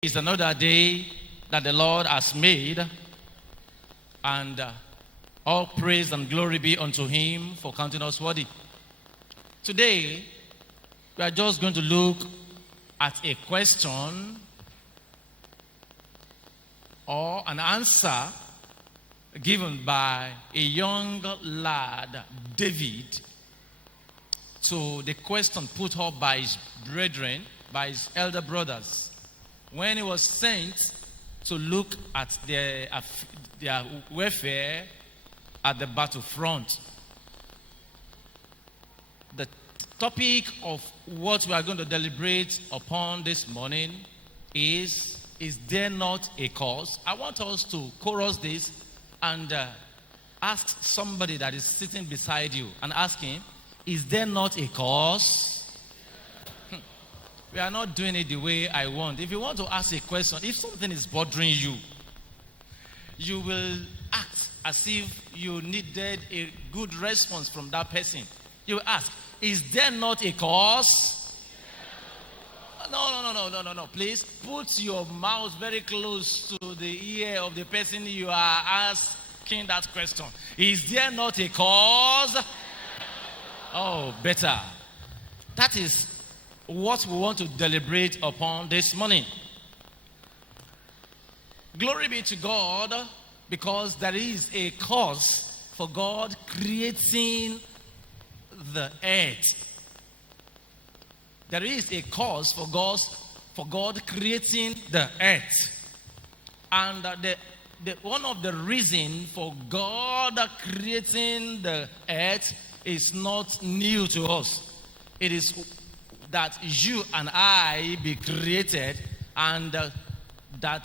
It's another day that the Lord has made, and all praise and glory be unto him for counting us worthy. Today, we are just going to look at a question or an answer given by a young lad, David, to the question put up by his brethren, by his elder brothers, when he was sent to look at their welfare at the battlefront. The topic of what we are going to deliberate upon this morning is there not a cause? I want us to chorus this and ask somebody that is sitting beside you and ask him, is there not a cause? We are not doing it the way I want. If you want to ask a question, if something is bothering you, you will act as if you needed a good response from that person. You will ask, is there not a cause? No. Please put your mouth very close to the ear of the person you are asking that question. Is there not a cause? Oh, better. That is what we want to deliberate upon this morning. Glory be to God, because there is a cause for God creating the earth. There is a cause for God creating the earth. And one of the reasons for God creating the earth is not new to us. It is that you and I be created, and that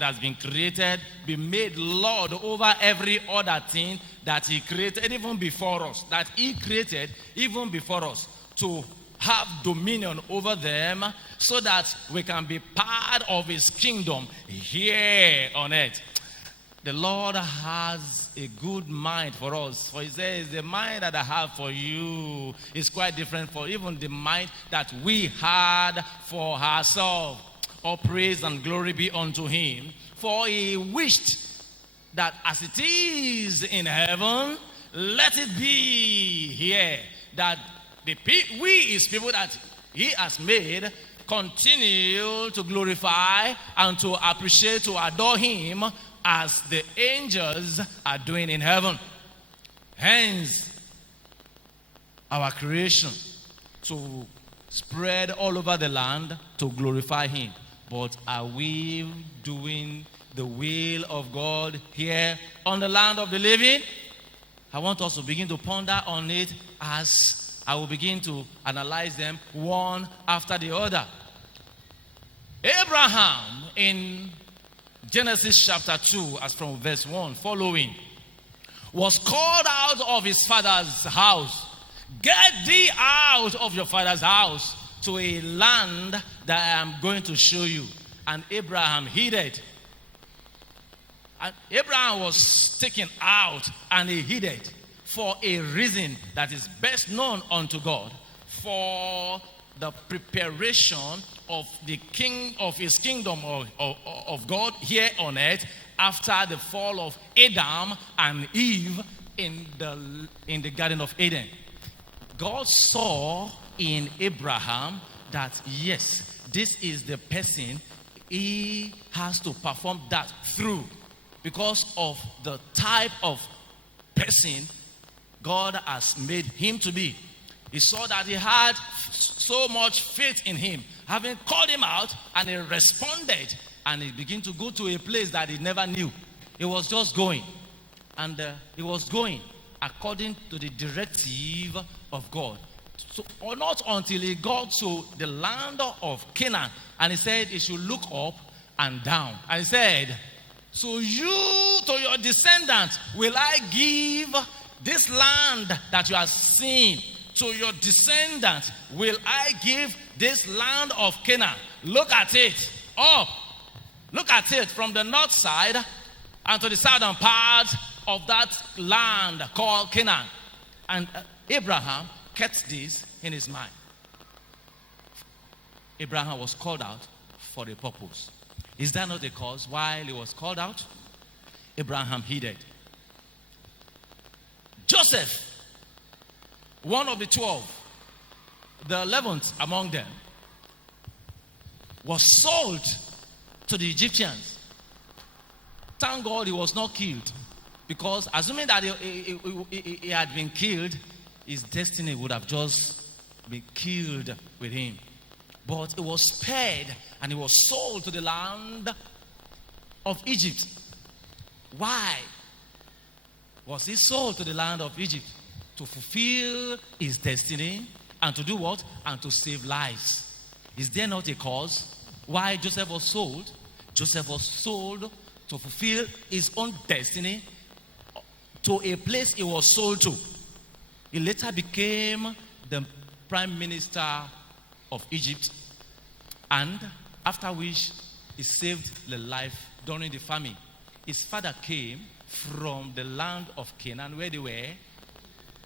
has been created be made Lord over every other thing that he created even before us, that he created even before us, to have dominion over them so that we can be part of his kingdom here on earth. The Lord has a good mind for us. For he says, the mind that I have for you is quite different from even the mind that we had for ourselves. All praise and glory be unto him. For he wished that as it is in heaven, let it be here. That we, his people that he has made, continue to glorify and to appreciate, to adore him, as the angels are doing in heaven. Hence, our creation to spread all over the land to glorify him. But are we doing the will of God here on the land of the living? I want us to begin to ponder on it as I will begin to analyze them one after the other. Abraham in Genesis chapter 2, as from verse 1 following, was called out of his father's house. Get thee out of your father's house to a land that I am going to show you. And Abraham heeded. And Abraham was taken out, and he heeded for a reason that is best known unto God, for the preparation of the king of his kingdom of God here on earth after the fall of Adam and Eve in the Garden of Eden. God saw in Abraham that yes, this is the person he has to perform that through, because of the type of person God has made him to be. He saw that he had so much faith in him, having called him out, and he responded, and he began to go to a place that he never knew. He was just going, and he was going according to the directive of God. So, or not until he got to the land of Canaan, and he said he should look up and down. And he said, so you, to your descendants, will I give this land that you are seeing. To your descendants will I give this land of Canaan. Look at it up. Look at it from the north side and to the southern part of that land called Canaan. And Abraham kept this in his mind. Abraham was called out for a purpose. Is that not the cause while he was called out? Abraham heeded. Joseph, one of the 12, the 11th among them, was sold to the Egyptians. Thank God he was not killed, because assuming that he had been killed, his destiny would have just been killed with him. But he was spared and he was sold to the land of Egypt. Why was he sold to the land of Egypt? To fulfill his destiny and to do what? And to save lives. Is there not a cause why Joseph was sold? Joseph was sold to fulfill his own destiny to a place he was sold to. He later became the prime minister of Egypt, and after which he saved the life during the famine. His father came from the land of Canaan, where they were,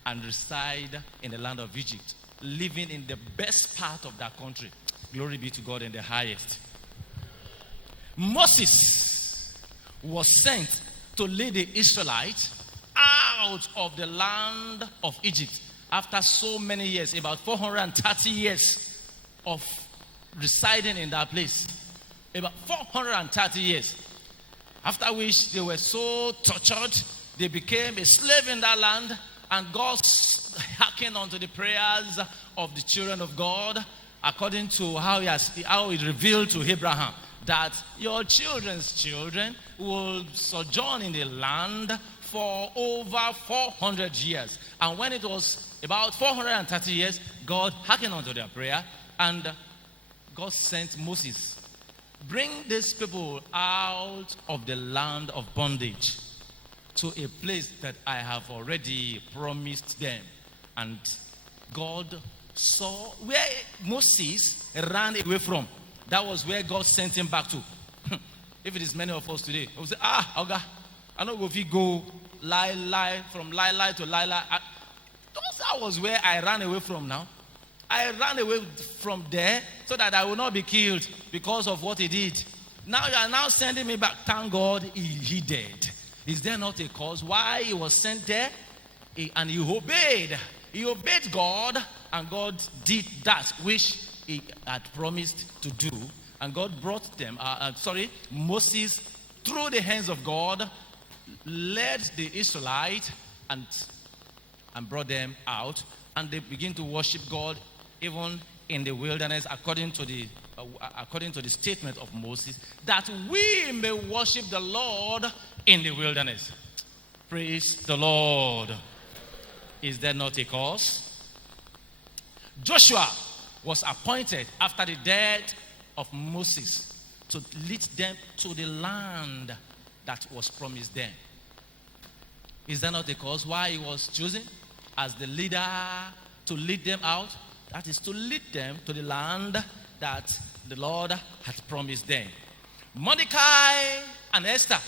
and reside in the land of Egypt, living in the best part of that country. Glory be to God in the highest. Moses was sent to lead the Israelites out of the land of Egypt after so many years, about 430 years of residing in that place. About 430 years. After which they were so tortured, they became a slave in that land, and God hearkened unto the prayers of the children of God, according to how he revealed to Abraham that your children's children will sojourn in the land for over 400 years. And when it was about 430 years, God hearkened unto their prayer, and God sent Moses. Bring these people out of the land of bondage to a place that I have already promised them. And God saw where Moses ran away from. That was where God sent him back to. If it is many of us today, we'll say, Oga, I know if you go from lie to lie. That was where I ran away from now. I ran away from there so that I will not be killed because of what he did. Now you are now sending me back. Thank God he did. Is there not a cause why he was sent there? And he obeyed. He obeyed God, and God did that which he had promised to do. And God brought them, Moses, through the hands of God, led the Israelites and brought them out. And they begin to worship God even in the wilderness, according to the statement of Moses, that we may worship the Lord in the wilderness. Praise the Lord. Is there not a cause? Joshua was appointed after the death of Moses to lead them to the land that was promised them. Is there not a cause why he was chosen as the leader to lead them out? That is to lead them to the land that the Lord had promised them. Mordecai and Esther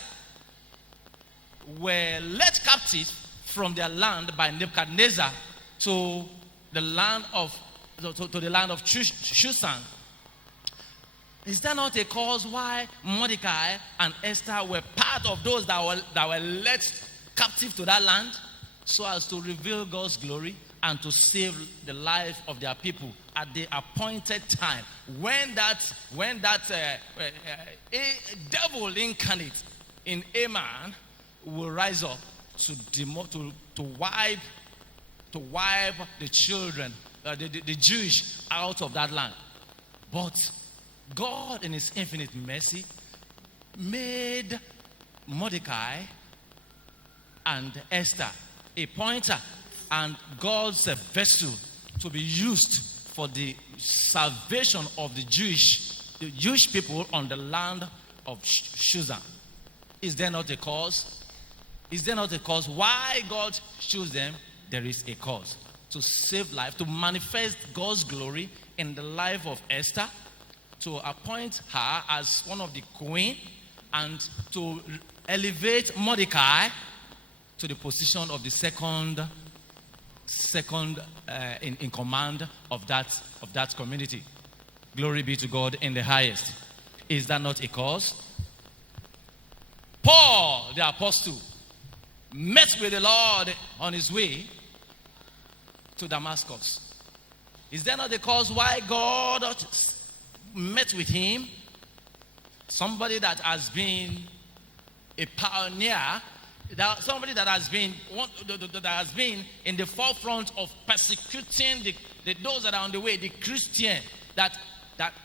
were led captive from their land by Nebuchadnezzar to the land of Shushan. Is there not a cause why Mordecai and Esther were part of those that were led captive to that land, so as to reveal God's glory and to save the life of their people at the appointed time, when that a devil incarnate in a man will rise up to wipe the children, the Jewish, out of that land. But God, in his infinite mercy, made Mordecai and Esther a pointer and God's vessel to be used for the salvation of the Jewish people on the land of Shushan. Is there not a cause? Is there not a cause why God chose them? There is a cause. To save life, to manifest God's glory in the life of Esther, to appoint her as one of the queen, and to elevate Mordecai to the position of the second in command of that community. Glory be to God in the highest. Is that not a cause? Paul, the apostle, met with the Lord on his way to Damascus. Is that not the cause why God met with him? Somebody that has been a pioneer, somebody that has been in the forefront of persecuting those that are on the way, the Christian that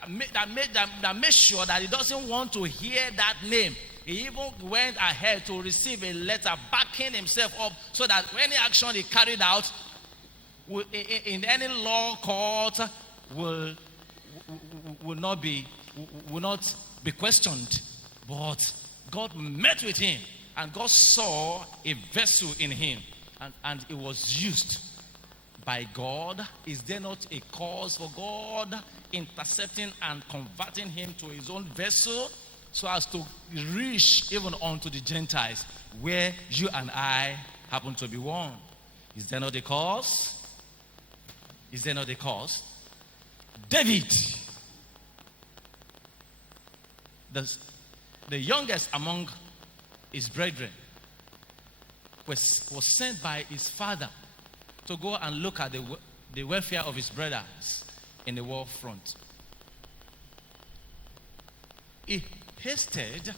made sure that he doesn't want to hear that name. He even went ahead to receive a letter backing himself up so that any action he carried out in any law court will not be questioned. But God met with him, and God saw a vessel in him, and it was used by God. Is there not a cause for God intercepting and converting him to his own vessel, so as to reach even unto the Gentiles, where you and I happen to be one? Is there not a cause? Is there not a cause? David, the youngest among his brethren, was sent by his father to go and look at the welfare of his brothers in the war front. He hasted,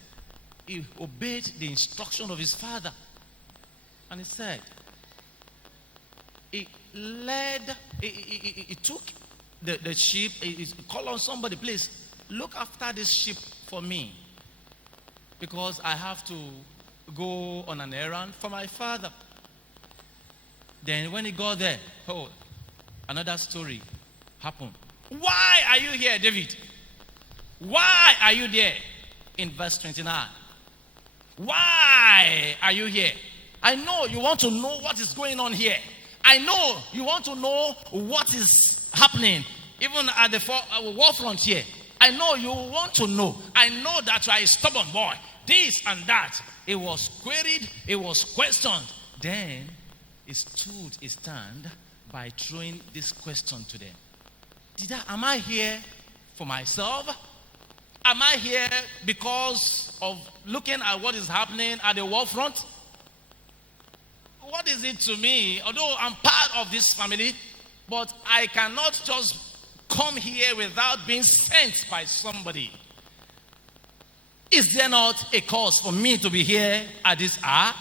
he obeyed the instruction of his father, and he said, he took the sheep. He called on somebody, please look after this sheep for me, because I have to go on an errand for my father. Then when he got there, another story happened. Why are you here, David? Why are you there? In verse 29. Why are you here? I know you want to know what is going on here. I know you want to know what is happening, even at the war front here. I know you want to know. I know that you are a stubborn boy. This and that. It was queried. It was questioned. Then he stood his stand by throwing this question to them. Am I here for myself? Am I here because of looking at what is happening at the war front? What is it to me? Although I'm part of this family, but I cannot just come here without being sent by somebody. Is there not a cause for me to be here at this hour?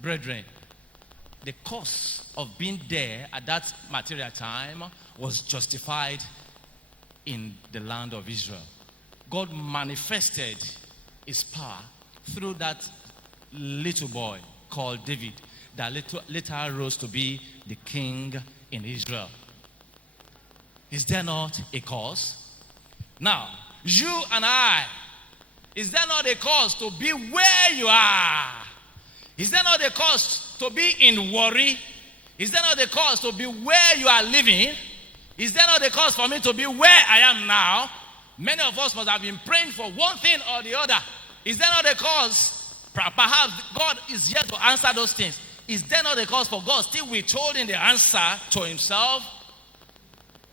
Brethren, the cause of being there at that material time was justified in the land of Israel. God manifested his power through that little boy called David that later rose to be the king in Israel. Is there not a cause? Now, you and I, is there not a cause to be where you are? Is there not a cause to be in worry? Is there not a cause to be where you are living? Is there not a cause for me to be where I am now? Many of us must have been praying for one thing or the other. Is there not a cause? Perhaps God is here to answer those things. Is there not a cause for God still withholding the answer to himself?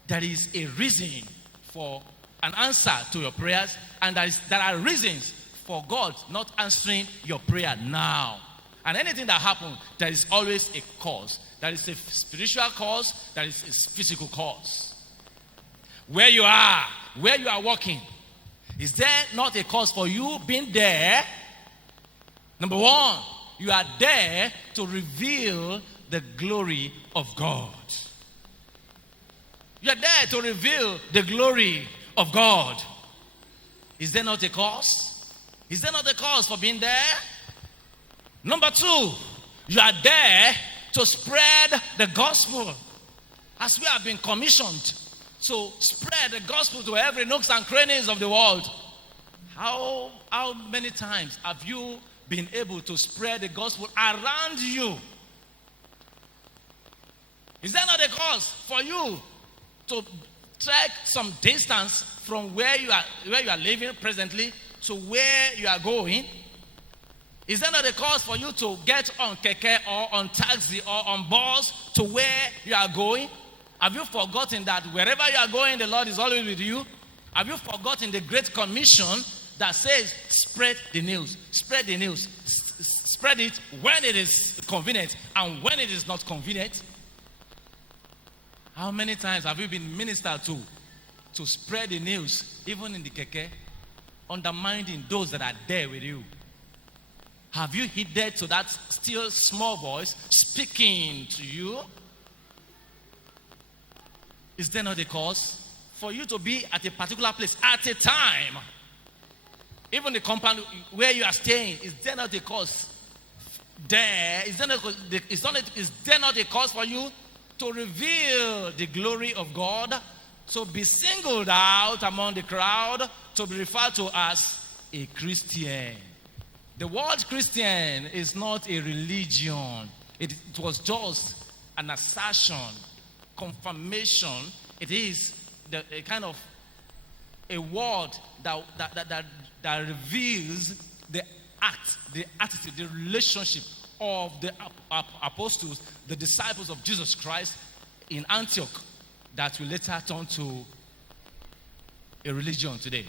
There is a reason for an answer to your prayers, and there are reasons for God not answering your prayer now. And anything that happens, there is always a cause. There is a spiritual cause, there is a physical cause. Where you are working, is there not a cause for you being there? Number one, you are there to reveal the glory of God. You are there to reveal the glory of God. Is there not a cause? Is there not a cause for being there? Number two, you are there to spread the gospel. As we have been commissioned to spread the gospel to every nooks and crannies of the world. How many times have you been able to spread the gospel around you? Is there not a cause for you to trek some distance from where you are living presently to where you are going? Is there not a cause for you to get on keke or on taxi or on bus to where you are going? Have you forgotten that wherever you are going, the Lord is always with you? Have you forgotten the Great Commission that says, spread the news, spread the news, spread it when it is convenient and when it is not convenient? How many times have you been ministered to spread the news, even in the keke, undermining those that are there with you? Have you heeded to that still small voice speaking to you? Is there not a cause for you to be at a particular place at a time? Even the compound where you are staying, is there not a cause there? Is there not a cause for you to reveal the glory of God, to be singled out among the crowd, to be referred to as a Christian? The word Christian is not a religion. It was just an assertion, confirmation. It is a kind of a word that reveals the act, the attitude, the relationship of the apostles, the disciples of Jesus Christ in Antioch, that will later turn to a religion today.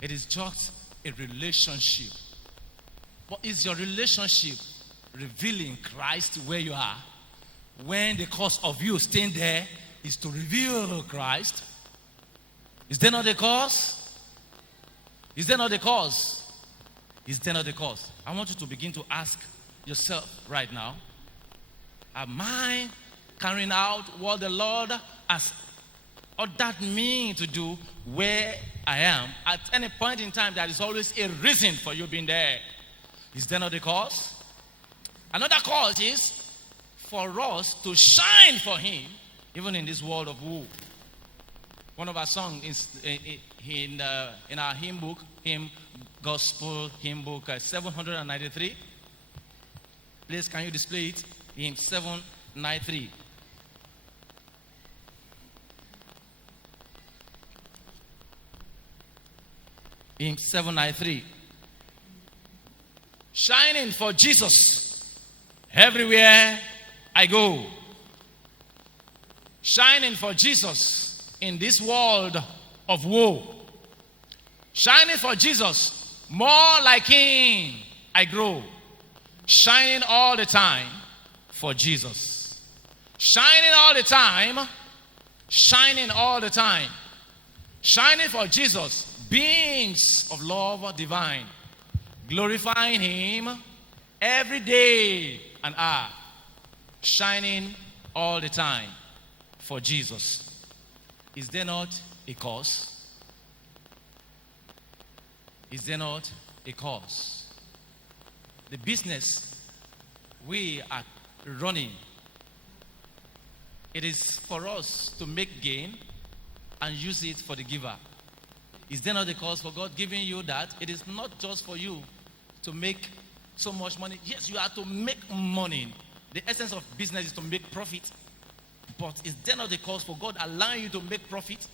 It is just a relationship. But is your relationship revealing Christ where you are, when the cause of you staying there is to reveal Christ? Is there not a cause? Is there not a cause? Is there not a cause? I want you to begin to ask yourself right now, am I carrying out what the Lord has ordered me to do where I am? At any point in time, there is always a reason for you being there. Is there not a cause? Another cause is for us to shine for Him, even in this world of woe. One of our songs is in our hymn book, Gospel Hymn Book 793. Please, can you display it? Hymn 793. Hymn 793. Shining for Jesus everywhere I go. Shining for Jesus in this world of woe. Shining for Jesus, more like Him I grow. Shining all the time for Jesus. Shining all the time. Shining all the time. Shining for Jesus, beings of love divine. Glorifying Him every day and hour. Shining all the time for Jesus. Is there not a cause? Is there not a cause? The business we are running, it is for us to make gain and use it for the giver. Is there not a cause for God giving you that? It is not just for you to make so much money. Yes, you are to make money. The essence of business is to make profit. But is there not a cause for God allowing you to make profit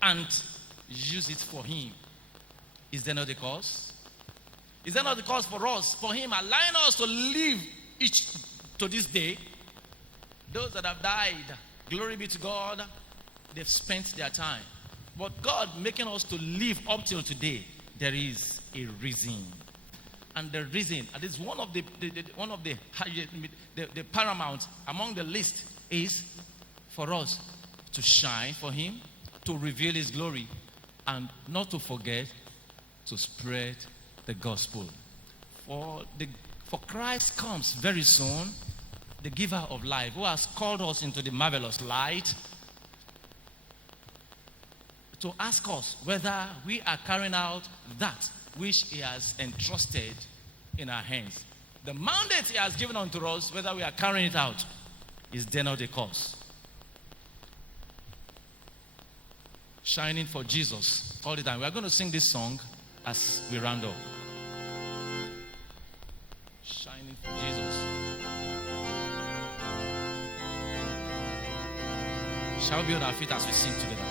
and use it for Him? Is there not a cause? Is there not a cause for us, for Him allowing us to live each to this day? Those that have died, glory be to God, they've spent their time. But God making us to live up till today, there is a reason. And the reason, and it's one of the paramount among the list, is for us to shine for Him, to reveal His glory, and not to forget to spread the gospel. For Christ comes very soon, the giver of life, who has called us into the marvelous light, to ask us whether we are carrying out that which He has entrusted in our hands. The mandate He has given unto us, whether we are carrying it out. Is there not a cause? Shining for Jesus all the time. We are going to sing this song as we round up. Shining for Jesus. Shall we be on our feet as we sing together?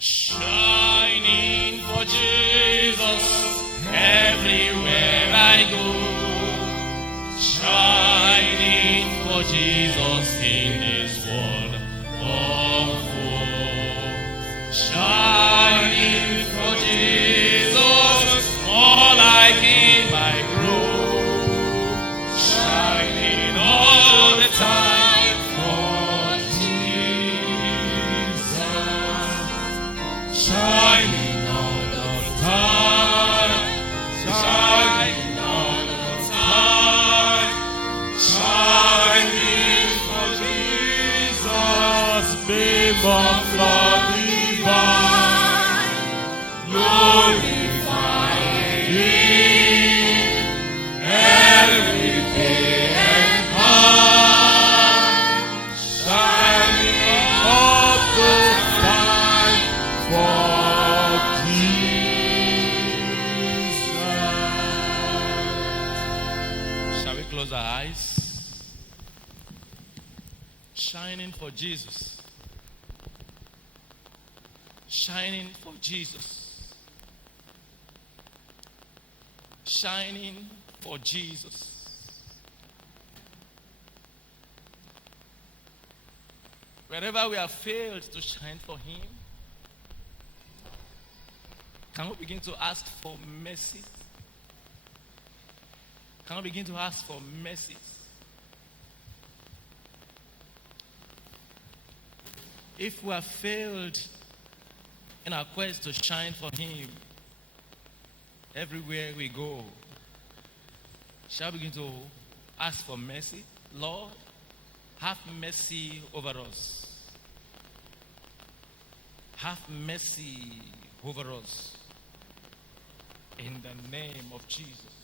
Shining for Jesus everywhere I go. Shining for Jesus in this world of woe. Shining for Jesus, all I give I grow. Shining all the time for Jesus. Shining all the time. Shining all the time. Shining for Jesus. Beam of love divine. Glorify Him every day and night. Shining up the time for Jesus. Shall we close our eyes? Shining for Jesus. Shining for Jesus. Shining for Jesus. Wherever we have failed to shine for Him, can we begin to ask for mercy? Can we begin to ask for mercy? If we have failed in our quest to shine for Him everywhere we go, shall we begin to ask for mercy? Lord, have mercy over us. Have mercy over us. In the name of Jesus.